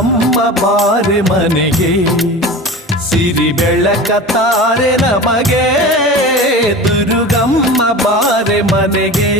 ನಮ್ಮ ಬಾರೆ ಮನೆಗೆ ಸಿರಿ ಬೆಳಕ ತಾರೆ ನಮಗೆ ದುರುಗಮ್ಮ ಬಾರೆ ಮನೆಗೆ